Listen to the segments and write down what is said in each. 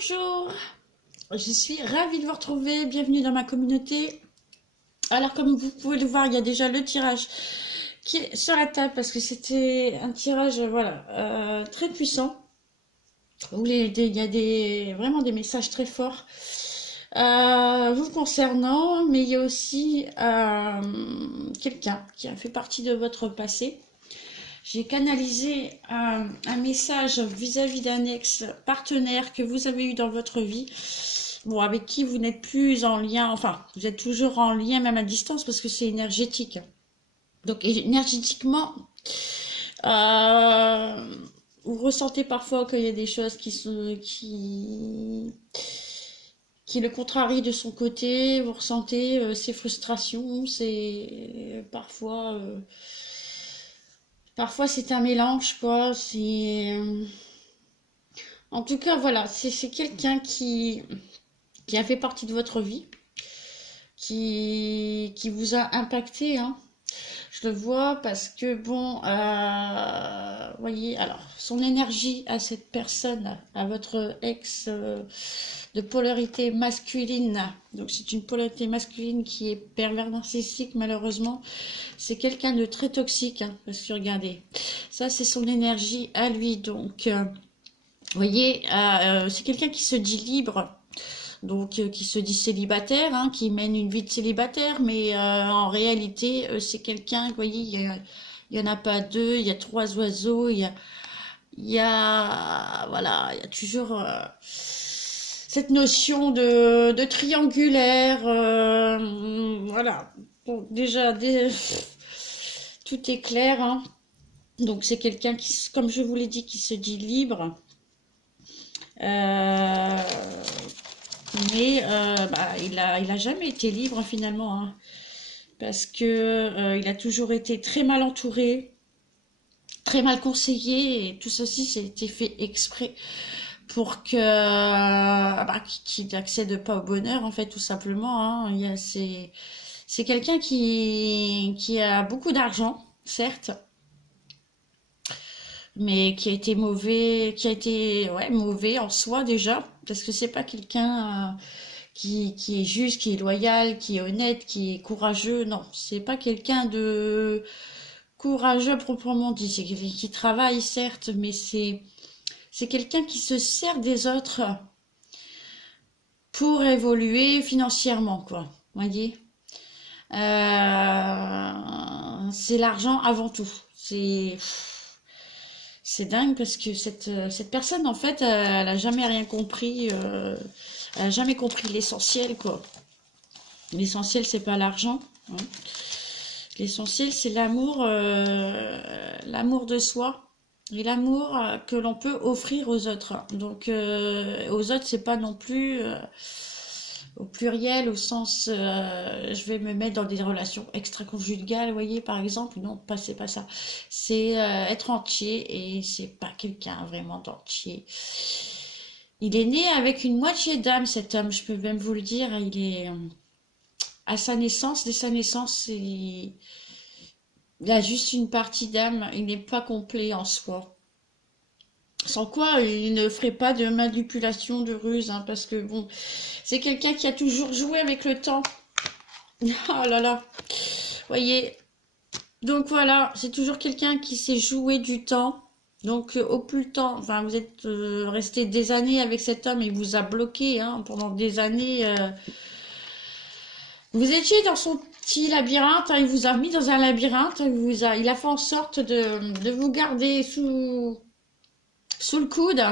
Bonjour, je suis ravie de vous retrouver, bienvenue dans ma communauté. Alors comme vous pouvez le voir, il y a déjà le tirage qui est sur la table parce que c'était un tirage voilà, très puissant, où il y a vraiment des messages très forts vous concernant, mais il y a aussi quelqu'un qui a fait partie de votre passé. J'ai canalisé un message vis-à-vis d'un ex-partenaire que vous avez eu dans votre vie, bon, avec qui vous n'êtes plus en lien, enfin, vous êtes toujours en lien même à distance parce que c'est énergétique. Donc, énergétiquement, euh, vous ressentez parfois qu'il y a des choses qui le contrarient de son côté, vous ressentez ses frustrations, parfois c'est un mélange, quoi. En tout cas, voilà, c'est quelqu'un qui a fait partie de votre vie, qui vous a impacté, hein. Je le vois parce que, bon, voyez, alors, son énergie à cette personne, à votre ex de polarité masculine, donc c'est une polarité masculine qui est pervers narcissique, malheureusement, c'est quelqu'un de très toxique, hein, parce que regardez, ça c'est son énergie à lui, donc, vous voyez, c'est quelqu'un qui se dit libre, donc qui se dit célibataire, hein, qui mène une vie de célibataire, mais en réalité, c'est quelqu'un, vous voyez, il y en a pas deux, il y a trois oiseaux, voilà, il y a toujours cette notion de triangulaire, voilà. Bon, déjà, tout est clair, hein. Donc c'est quelqu'un qui, comme je vous l'ai dit, qui se dit libre. Euh, mais il a jamais été libre finalement, hein, parce que il a toujours été très mal entouré, très mal conseillé, et tout ceci c'était fait exprès pour que qu'il n'accède pas au bonheur, en fait, tout simplement, hein. C'est quelqu'un qui a beaucoup d'argent, certes, mais qui a été mauvais, qui a été ouais, mauvais en soi déjà, parce que c'est pas quelqu'un qui est juste, qui est loyal, qui est honnête, qui est courageux. Non, c'est pas quelqu'un de courageux proprement dit. C'est quelqu'un qui travaille, certes, mais c'est quelqu'un qui se sert des autres pour évoluer financièrement, quoi. Vous voyez, c'est l'argent avant tout. C'est dingue parce que cette personne, en fait, elle a jamais rien compris. Elle a jamais compris l'essentiel, quoi. L'essentiel, c'est pas l'argent, hein. L'essentiel, c'est l'amour de soi et l'amour que l'on peut offrir aux autres. Donc, aux autres, c'est pas non plus au pluriel, au sens, je vais me mettre dans des relations extra-conjugales, vous voyez, par exemple. Non, c'est pas ça. C'est être entier, et c'est pas quelqu'un vraiment d'entier. Il est né avec une moitié d'âme, cet homme, je peux même vous le dire. Il est à sa naissance, dès sa naissance, il a juste une partie d'âme, il n'est pas complet en soi. Sans quoi, il ne ferait pas de manipulation, de ruse, hein, parce que bon, c'est quelqu'un qui a toujours joué avec le temps. Oh là là, voyez. Donc voilà, c'est toujours quelqu'un qui s'est joué du temps. Donc au plus le temps, enfin vous êtes resté des années avec cet homme, et il vous a bloqué, hein, pendant des années. Vous étiez dans son petit labyrinthe, hein, il vous a mis dans un labyrinthe, il a fait en sorte de vous garder sous le coude,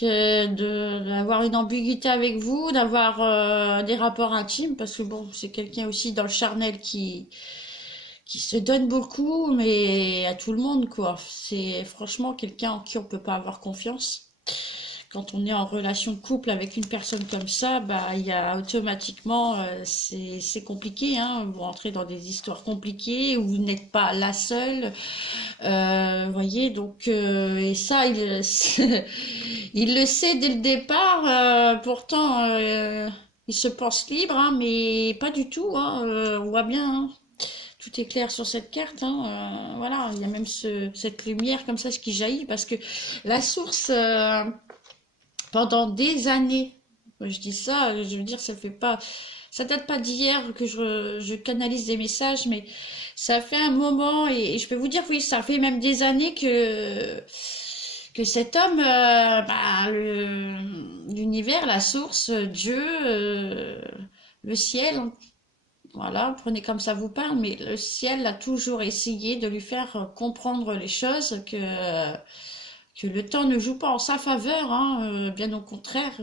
d'avoir une ambiguïté avec vous, d'avoir des rapports intimes, parce que bon, c'est quelqu'un aussi dans le charnel qui se donne beaucoup, mais à tout le monde, quoi. C'est franchement quelqu'un en qui on peut pas avoir confiance. Quand on est en relation de couple avec une personne comme ça, bah il y a automatiquement c'est compliqué, hein. Vous rentrez dans des histoires compliquées où vous n'êtes pas la seule, voyez, donc et ça il le sait dès le départ. Pourtant il se pense libre, hein, mais pas du tout, hein. On voit bien, hein. Tout est clair sur cette carte, hein. Voilà, il y a même cette lumière comme ça qui jaillit, parce que la source pendant des années. Je dis ça, je veux dire, ça date pas d'hier que je canalise des messages, mais ça fait un moment et je peux vous dire, oui, ça fait même des années que cet homme, l'univers, la source, Dieu, le ciel, voilà, prenez comme ça vous parle, mais le ciel a toujours essayé de lui faire comprendre les choses que le temps ne joue pas en sa faveur, hein, bien au contraire.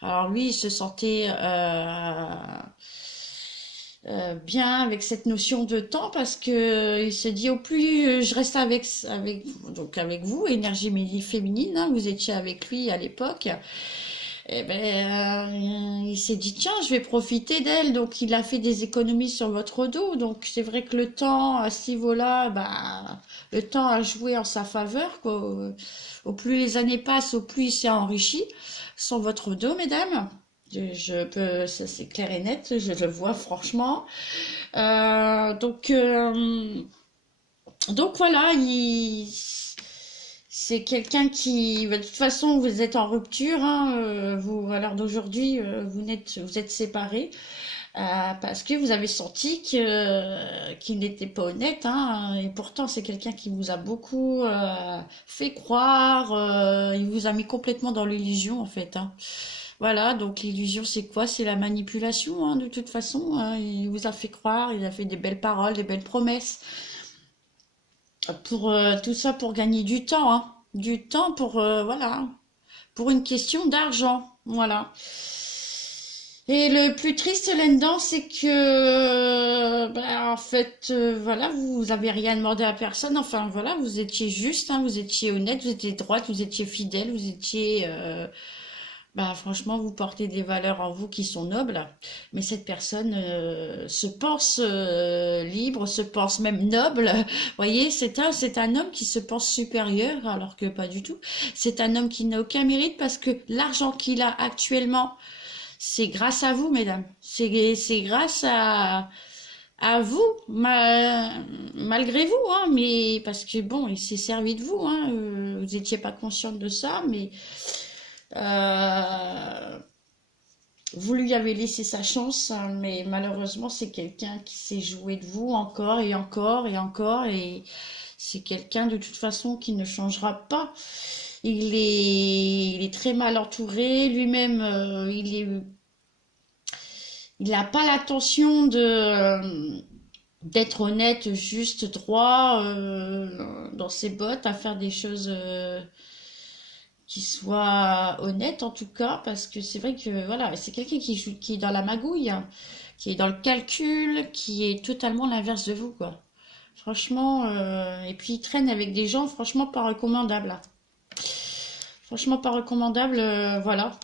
Alors lui, il se sentait bien avec cette notion de temps parce que il se dit au plus je reste avec vous, énergie féminine, hein, vous étiez avec lui à l'époque. Eh ben, il s'est dit, tiens, je vais profiter d'elle. Donc, il a fait des économies sur votre dos. Donc, c'est vrai que le temps, à ce niveau-là, bah, le temps a joué en sa faveur, quoi. Au plus les années passent, au plus il s'est enrichi sur votre dos, mesdames. Je peux, ça c'est clair et net, je le vois franchement. Euh, donc, euh, donc voilà, c'est quelqu'un qui, de toute façon, vous êtes en rupture, hein, vous, à l'heure d'aujourd'hui, vous êtes séparés, parce que vous avez senti qu'il n'était pas honnête, hein, et pourtant c'est quelqu'un qui vous a beaucoup fait croire, il vous a mis complètement dans l'illusion en fait, hein. Voilà, donc l'illusion c'est quoi? C'est la manipulation, hein, de toute façon, hein. Il vous a fait croire, il a fait des belles paroles, des belles promesses pour tout ça pour gagner du temps, hein. Du temps pour voilà, pour une question d'argent, voilà. Et le plus triste là-dedans, c'est que, en fait, voilà, vous avez rien demandé à personne. Enfin, voilà, vous étiez juste, hein, vous étiez honnête, vous étiez droite, vous étiez fidèle, vous étiez, franchement, vous portez des valeurs en vous qui sont nobles, mais cette personne se pense libre, se pense même noble. Vous voyez, c'est un homme qui se pense supérieur, alors que pas du tout. C'est un homme qui n'a aucun mérite parce que l'argent qu'il a actuellement, c'est grâce à vous, mesdames. C'est grâce à vous, malgré vous, hein, mais parce que bon, il s'est servi de vous, hein, vous n'étiez pas consciente de ça, mais euh, vous lui avez laissé sa chance, hein, mais malheureusement, c'est quelqu'un qui s'est joué de vous encore et encore et encore, et c'est quelqu'un de toute façon qui ne changera pas. Il est très mal entouré, lui-même, il n'a pas l'attention d'être honnête, juste, droit, dans ses bottes, à faire des choses qui soient honnêtes en tout cas, parce que c'est vrai que voilà, c'est quelqu'un qui est dans la magouille, hein, qui est dans le calcul, qui est totalement l'inverse de vous, quoi. Franchement, et puis il traîne avec des gens, franchement, pas recommandables, hein. Franchement, pas recommandable, voilà.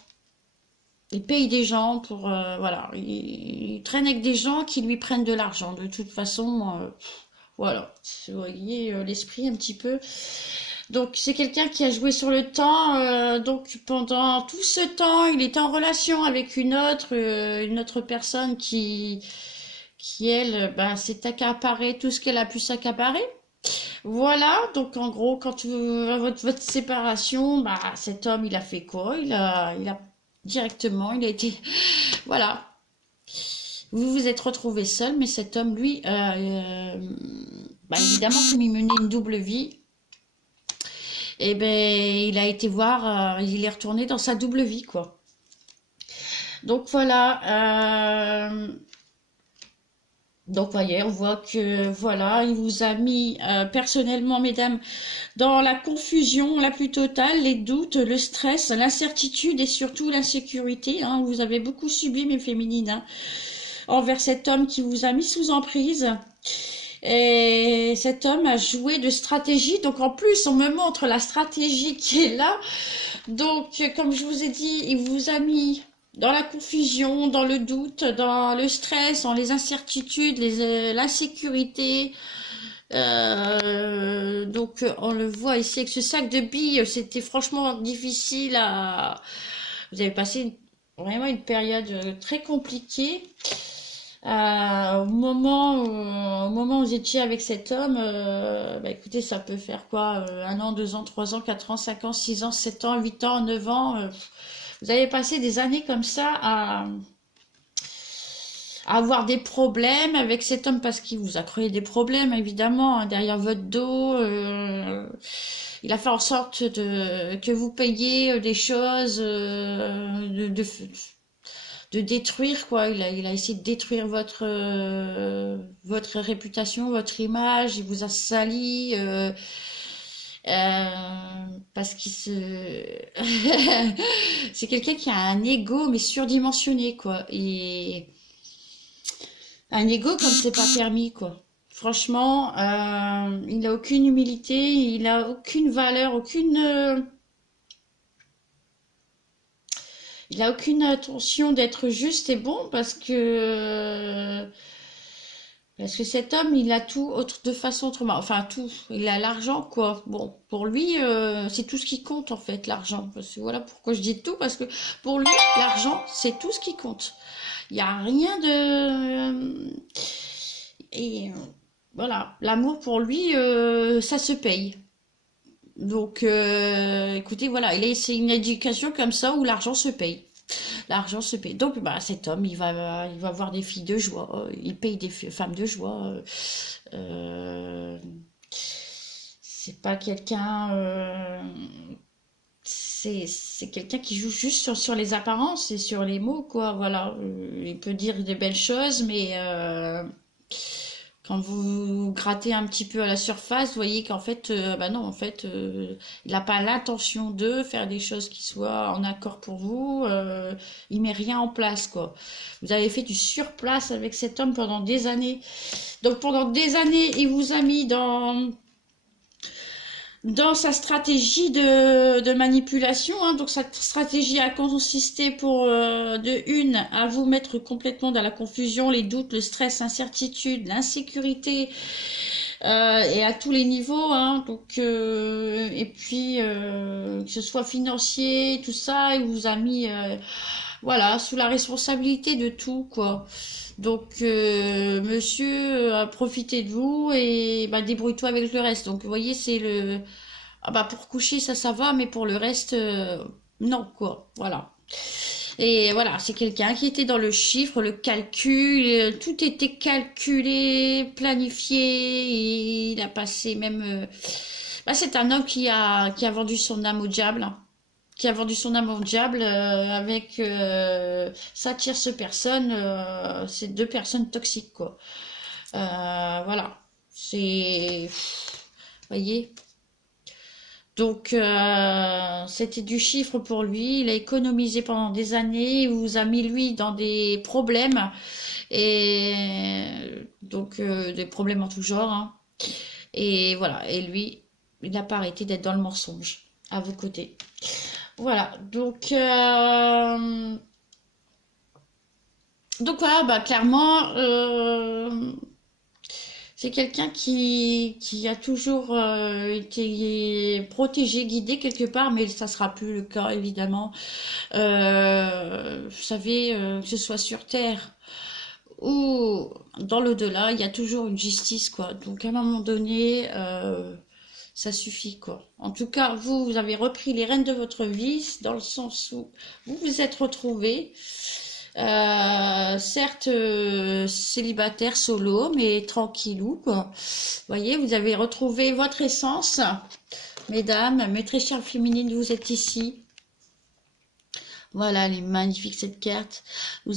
Il paye des gens pour, voilà, il traîne avec des gens qui lui prennent de l'argent. De toute façon, voilà, vous voyez l'esprit un petit peu. Donc c'est quelqu'un qui a joué sur le temps. Donc pendant tout ce temps, il était en relation avec une autre personne qui elle, s'est accaparé tout ce qu'elle a pu s'accaparer. Voilà, donc en gros, quand votre séparation, cet homme, il a fait quoi? Il a directement, il a été, voilà. Vous vous êtes retrouvé seul, mais cet homme, lui, évidemment, comme il menait une double vie, et ben, il a été voir, il est retourné dans sa double vie, quoi. Donc voilà, donc voyez, on voit que voilà, il vous a mis personnellement, mesdames, dans la confusion la plus totale, les doutes, le stress, l'incertitude et surtout l'insécurité, hein. Vous avez beaucoup subi, mes féminines, hein, envers cet homme qui vous a mis sous emprise. Et cet homme a joué de stratégie. Donc en plus, on me montre la stratégie qui est là. Donc, comme je vous ai dit, il vous a mis dans la confusion, dans le doute, dans le stress, dans les incertitudes, l'insécurité. Donc, on le voit ici avec ce sac de billes. C'était franchement difficile à... Vous avez passé vraiment une période très compliquée. Au moment où vous étiez avec cet homme, bah écoutez, ça peut faire quoi? 1 an, 2 ans, 3 ans, 4 ans, 5 ans, 6 ans, 7 ans, 8 ans, 9 ans. Vous avez passé des années comme ça à avoir des problèmes avec cet homme parce qu'il vous a créé des problèmes, évidemment, hein, derrière votre dos. Il a fait en sorte que vous payiez des choses, de détruire, quoi. Il a essayé de détruire votre réputation, votre image. Il vous a sali. Parce qu'il se... C'est quelqu'un qui a un ego, mais surdimensionné, quoi. Et un ego comme c'est pas permis, quoi. Franchement, il a aucune humilité, il a aucune valeur, il a aucune intention d'être juste et bon parce que cet homme, il a tout autre de façon autrement. Enfin tout, il a l'argent quoi. Bon, pour lui, c'est tout ce qui compte en fait, l'argent. Parce que voilà pourquoi je dis tout parce que pour lui, l'argent, c'est tout ce qui compte. Il n'y a rien de et voilà, l'amour pour lui, ça se paye. Donc, écoutez, voilà, c'est une éducation comme ça où l'argent se paye. L'argent se paye. Donc, bah, cet homme, il va avoir des filles de joie, il paye des femmes de joie. Euh, c'est pas quelqu'un, c'est quelqu'un qui joue juste sur les apparences et sur les mots, quoi. Voilà, il peut dire des belles choses, mais quand vous grattez un petit peu à la surface, vous voyez qu'en fait, bah non, en fait, il n'a pas l'intention de faire des choses qui soient en accord pour vous. Il met rien en place, quoi. Vous avez fait du surplace avec cet homme pendant des années. Donc pendant des années, il vous a mis dans sa stratégie de manipulation, hein. Donc cette stratégie a consisté à vous mettre complètement dans la confusion, les doutes, le stress, l'incertitude, l'insécurité, et à tous les niveaux, hein. Donc et puis que ce soit financier, tout ça, il vous a mis voilà, sous la responsabilité de tout, quoi. Donc, monsieur, profitez de vous et bah, débrouille-toi avec le reste. Donc, vous voyez, c'est le... Ah bah, pour coucher, ça va, mais pour le reste, non, quoi. Voilà. Et voilà, c'est quelqu'un qui était dans le chiffre, le calcul, tout était calculé, planifié, et il a passé même... Bah, c'est un homme qui a vendu son âme au diable, hein, qui a vendu son âme au diable avec sa tierce personne, c'est deux personnes toxiques, quoi. Voilà, c'est... Vous voyez? Donc, c'était du chiffre pour lui. Il a économisé pendant des années. Il vous a mis, lui, dans des problèmes. Et donc, des problèmes en tout genre, hein. Et voilà. Et lui, il n'a pas arrêté d'être dans le mensonge à vos côtés. Voilà. Donc voilà, bah, clairement, c'est quelqu'un qui a toujours été protégé, guidé quelque part, mais ça sera plus le cas évidemment. Vous savez, que ce soit sur Terre ou dans l'au-delà, il y a toujours une justice, quoi. Donc à un moment donné, ça suffit, quoi. En tout cas, vous avez repris les rênes de votre vie, dans le sens où vous vous êtes retrouvés. Certes, célibataire solo, mais tranquillou, quoi. Vous voyez, vous avez retrouvé votre essence, mesdames, mes très chères féminines, vous êtes ici. Voilà, elle est magnifique cette carte. Vous êtes